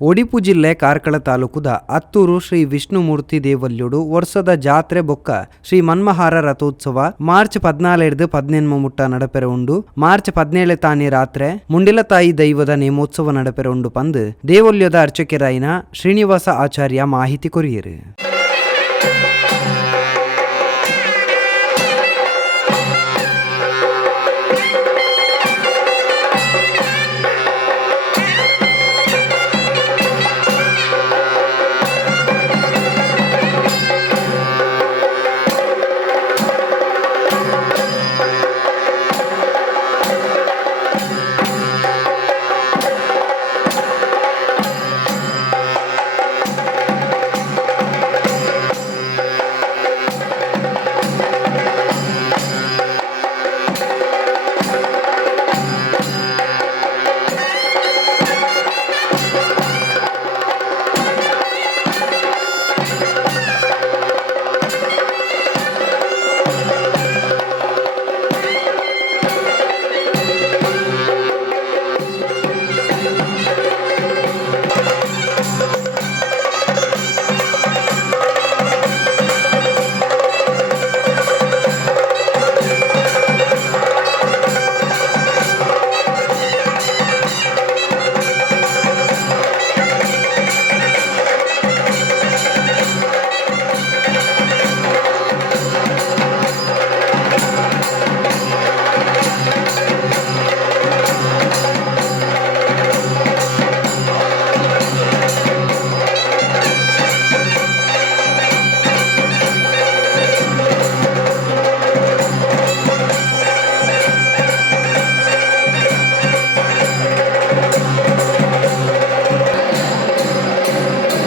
ಒಡಿಪು ಜಿಲ್ಲೆ ಕಾರ್ಕಳ ತಾಲೂಕುದ ಅತ್ತೂರು ಶ್ರೀ ವಿಷ್ಣುಮೂರ್ತಿ ದೇವಲ್ಯುಡು ವರ್ಷದ ಜಾತ್ರೆ ಬೊಕ್ಕ ಶ್ರೀ ಮನ್ಮಹಾರ ರಥೋತ್ಸವ ಮಾರ್ಚ್ ಪದ್ನಾಲೆಡ್ದು ಪದ್ನೆನ್ಮ ಮುಟ್ಟ ನಡಪೆರ ಉಂಡು ಮಾರ್ಚ್ ಪದ್ನೇಳೆ ತಾನಿ ರಾತ್ರೆ ಮುಂಡಿಲತಾಯಿ ದೈವದ ನೇಮೋತ್ಸವ ನಡಪೆರ ಉಂಡು ಪಂದ್ ದೇವಲ್ಯದ ಅರ್ಚಕೆರಾಯಿನ ಶ್ರೀನಿವಾಸ ಆಚಾರ್ಯ ಮಾಹಿತಿ ಕೊರಿಯರು.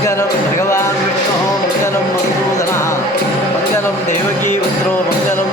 मङ्गलं भगवान् विष्णुः मङ्गलं मधुसूदनः मङ्गलं देवकी पुत्रो मङ्गलं